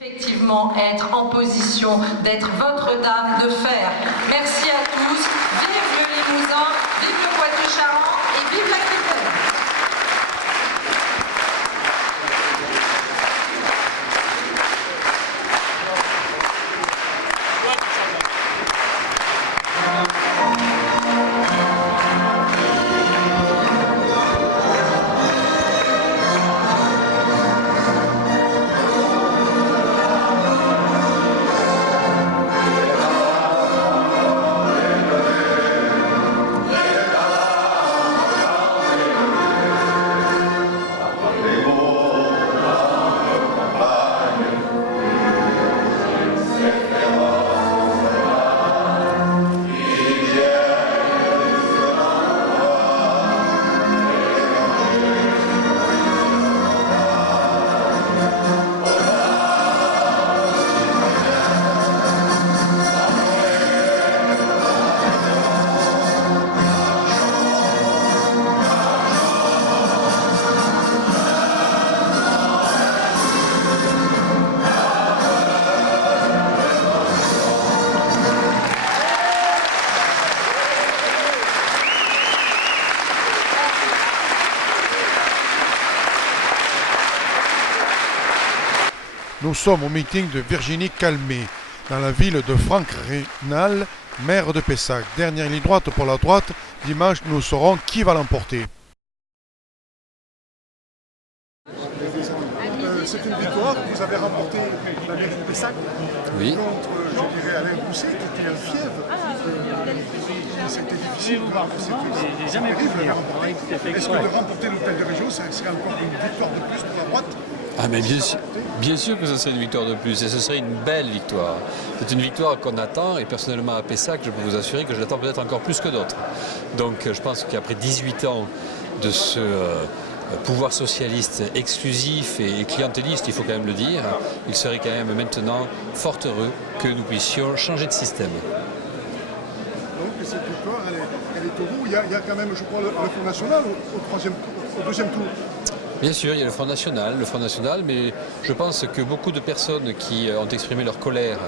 Effectivement, être en position d'être votre dame de fer. Merci à tous. Vive le Limousin, vive le Poitou-Charentes et vive l'Aquitaine. Nous sommes au meeting de Virginie Calmé, dans la ville de Franck Rénal, maire de Pessac. Dernière ligne droite pour la droite. Dimanche, nous saurons qui va l'emporter. C'est une victoire. Vous avez remporté la mairie de Pessac contre, je dirais, Alain Rousset, qui était un fièvre. C'était difficile. C'était terrible de remporter. Est-ce que de remporter l'hôtel de région, ça serait encore une victoire de plus pour la droite? Ah mais bien sûr que ce serait une victoire de plus et ce serait une belle victoire. C'est une victoire qu'on attend et personnellement à Pessac, je peux vous assurer que je l'attends peut-être encore plus que d'autres. Donc je pense qu'après 18 ans de ce pouvoir socialiste exclusif et clientéliste, il faut quand même le dire, il serait quand même maintenant fort heureux que nous puissions changer de système. Donc cette victoire, elle est au bout. Il y a quand même, je crois, le Front National au deuxième tour. Bien sûr, il y a le Front National, mais je pense que beaucoup de personnes qui ont exprimé leur colère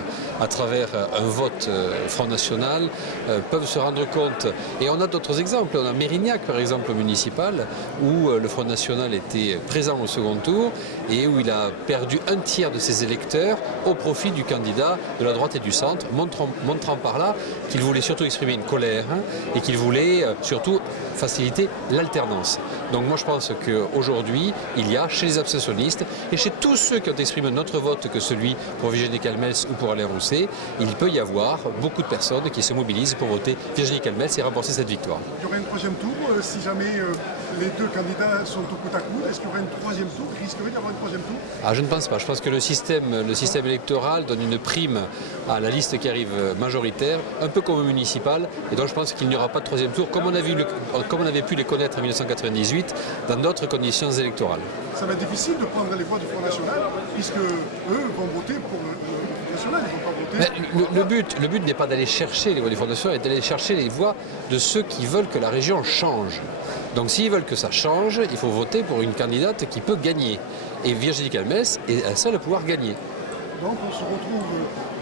à travers un vote Front National peuvent se rendre compte. Et on a d'autres exemples. On a Mérignac, par exemple, municipal, où le Front National était présent au second tour et où il a perdu un tiers de ses électeurs au profit du candidat de la droite et du centre, montrant par là qu'il voulait surtout exprimer une colère et qu'il voulait surtout faciliter l'alternance. Donc moi je pense qu'aujourd'hui, il y a chez les abstentionnistes et chez tous ceux qui ont exprimé un autre vote que celui pour Virginie Calmels ou pour Alain Rousset, il peut y avoir beaucoup de personnes qui se mobilisent pour voter Virginie Calmels et remporter cette victoire. Il y aurait un troisième tour si jamais les deux candidats sont au coude à coude. Est-ce qu'il y aurait un troisième tour? Il risquerait d'y avoir un troisième tour? Je ne pense pas. Je pense que le système électoral donne une prime à la liste qui arrive majoritaire, un peu comme au municipal, et donc je pense qu'il n'y aura pas de troisième tour, comme on avait pu les connaître en 1998 dans d'autres conditions électorales. Ça va être difficile de prendre les voix du Front National, puisque eux vont voter pour le Front National, ils vont pas voter. Le but n'est pas d'aller chercher les voix du Front National, mais d'aller chercher les voix de ceux qui veulent que la région change. Donc s'ils veulent que ça change, il faut voter pour une candidate qui peut gagner. Et Virginie Calmels est la seule à pouvoir gagner. Donc on se retrouve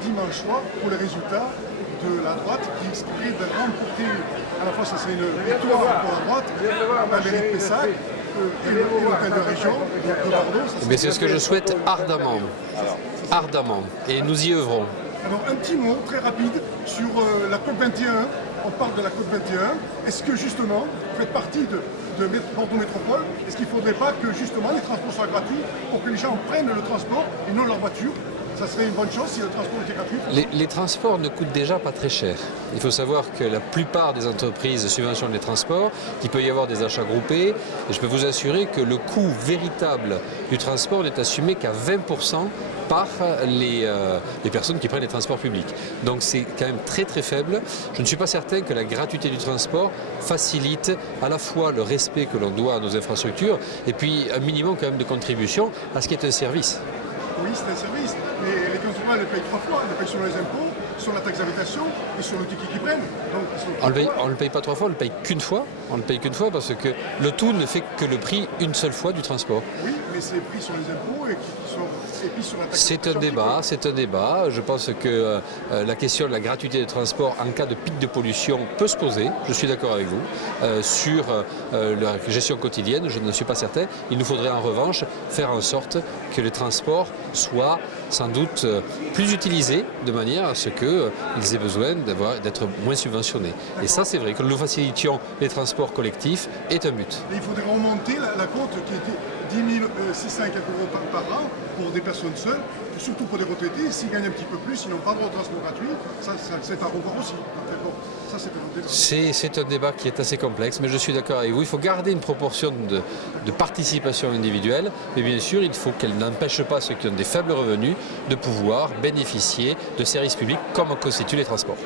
dimanche soir pour les résultats de la droite qui risquerait de remporter, à la fois ça serait une victoire pour la droite, la mairie de Pessac et l'hôtel de région de Bordeaux. Mais c'est ce que je souhaite ardemment. Ardemment. Et nous y œuvrons. Alors un petit mot très rapide sur la COP 21. On parle de la COP 21. Est-ce que justement, vous faites partie de Bordeaux Métropole, est-ce qu'il ne faudrait pas que justement les transports soient gratuits pour que les gens prennent le transport et non leur voiture? Ça serait une bonne chose si le transport était gratuit. Les transports ne coûtent déjà pas très cher. Il faut savoir que la plupart des entreprises subventionnent les transports, qu'il peut y avoir des achats groupés. Et je peux vous assurer que le coût véritable du transport n'est assumé qu'à 20% par les personnes qui prennent les transports publics. Donc c'est quand même très très faible. Je ne suis pas certain que la gratuité du transport facilite à la fois le respect que l'on doit à nos infrastructures et puis un minimum quand même de contribution à ce qui est un service. Oui, c'est un service, mais les contribuables les payent 3 fois. Ils payent sur les impôts, sur la taxe d'habitation et sur le ticket qu'ils prennent. Donc, On ne le paye pas 3 fois, on ne le paye qu'une fois. On ne le paye qu'une fois parce que le tout ne fait que le prix une seule fois du transport. oui, mais c'est pris sur les impôts et puis sur la taxe C'est un débat. Je pense que la question de la gratuité des transports en cas de pic de pollution peut se poser, je suis d'accord avec vous. Sur la gestion quotidienne, je ne suis pas certain. Il nous faudrait en revanche faire en sorte que les transports soient sans doute plus utilisés de manière à ce qu'ils aient besoin d'être moins subventionnés. Et ça, c'est vrai que nous facilitions les transports collectifs est un but. Et il faudrait remonter la cote qui était 10 600 et quelques euros par an pour des personnes seules, surtout pour des retraités. S'ils gagnent un petit peu plus, ils n'ont pas droit au transport gratuit. Ça c'est à revoir aussi. Enfin, bon, ça, c'est un débat. C'est un débat qui est assez complexe, mais je suis d'accord avec vous. Il faut garder une proportion de participation individuelle, mais bien sûr, il faut qu'elle n'empêche pas ceux qui ont des faibles revenus de pouvoir bénéficier de services publics comme en constituent les transports.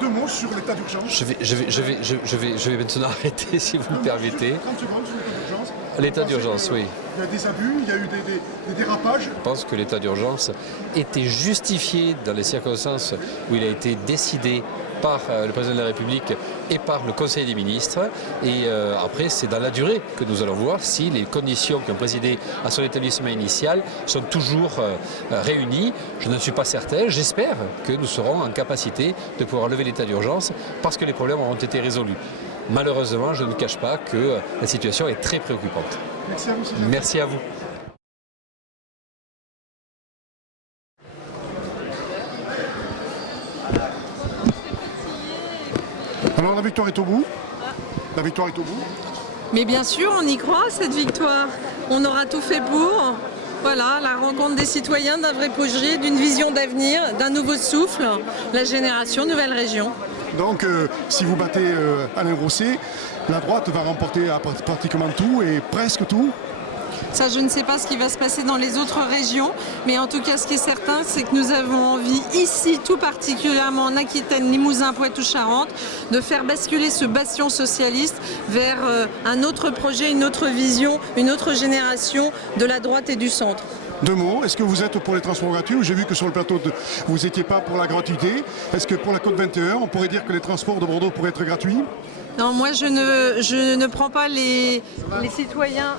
2 mots sur l'état d'urgence. Je vais maintenant arrêter si vous me permettez. 30 secondes sur l'état d'urgence. L'état d'urgence, oui. Il y a des abus, il y a eu des dérapages. Je pense que l'état d'urgence était justifié dans les circonstances où il a été décidé par le président de la République et par le Conseil des ministres. Et après, c'est dans la durée que nous allons voir si les conditions qui ont présidé à son établissement initial sont toujours réunies. Je ne suis pas certain. J'espère que nous serons en capacité de pouvoir lever l'état d'urgence parce que les problèmes auront été résolus. Malheureusement, je ne cache pas que la situation est très préoccupante. Merci à vous. Merci à vous. Alors la victoire est au bout. La victoire est au bout. Mais bien sûr, on y croit, cette victoire. On aura tout fait pour. Voilà, la rencontre des citoyens, d'un vrai projet, d'une vision d'avenir, d'un nouveau souffle, la génération Nouvelle Région. Donc si vous battez Alain Rousset, la droite va remporter pratiquement tout et presque tout. Ça, je ne sais pas ce qui va se passer dans les autres régions, mais en tout cas, ce qui est certain, c'est que nous avons envie ici, tout particulièrement en Aquitaine, Limousin, Poitou-Charentes, de faire basculer ce bastion socialiste vers un autre projet, une autre vision, une autre génération de la droite et du centre. 2 mots, est-ce que vous êtes pour les transports gratuits? J'ai vu que sur le plateau, vous n'étiez pas pour la gratuité. Est-ce que pour la Côte 21, on pourrait dire que les transports de Bordeaux pourraient être gratuits? Non, moi je ne prends pas les citoyens.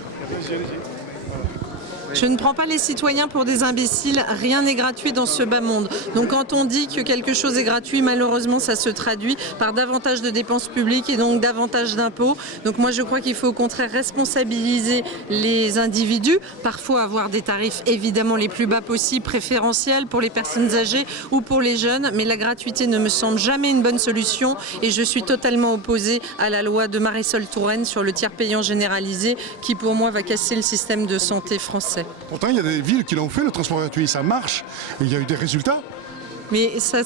Je ne prends pas les citoyens pour des imbéciles, rien n'est gratuit dans ce bas monde. Donc quand on dit que quelque chose est gratuit, malheureusement ça se traduit par davantage de dépenses publiques et donc davantage d'impôts. Donc moi je crois qu'il faut au contraire responsabiliser les individus, parfois avoir des tarifs évidemment les plus bas possibles, préférentiels pour les personnes âgées ou pour les jeunes, mais la gratuité ne me semble jamais une bonne solution et je suis totalement opposée à la loi de Marisol Touraine sur le tiers payant généralisé qui pour moi va casser le système de santé français. Pourtant, il y a des villes qui l'ont fait, le transport gratuit, ça marche. Et il y a eu des résultats. Mais ça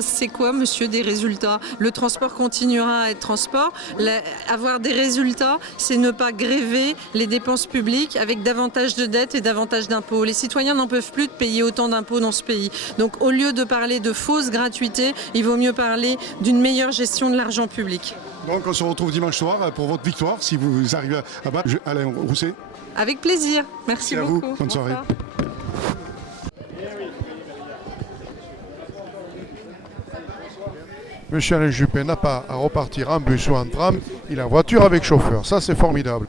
c'est quoi, monsieur, des résultats? Le transport continuera à être transport. Avoir des résultats, c'est ne pas gréver les dépenses publiques avec davantage de dettes et davantage d'impôts. Les citoyens n'en peuvent plus de payer autant d'impôts dans ce pays. Donc au lieu de parler de fausse gratuité, il vaut mieux parler d'une meilleure gestion de l'argent public. Donc on se retrouve dimanche soir pour votre victoire, si vous arrivez à battre Alain Rousset. Avec plaisir. Merci beaucoup. À vous. Bonne soirée. Monsieur Alain Juppé n'a pas à repartir en bus ou en tram, il est en voiture avec chauffeur. Ça, c'est formidable.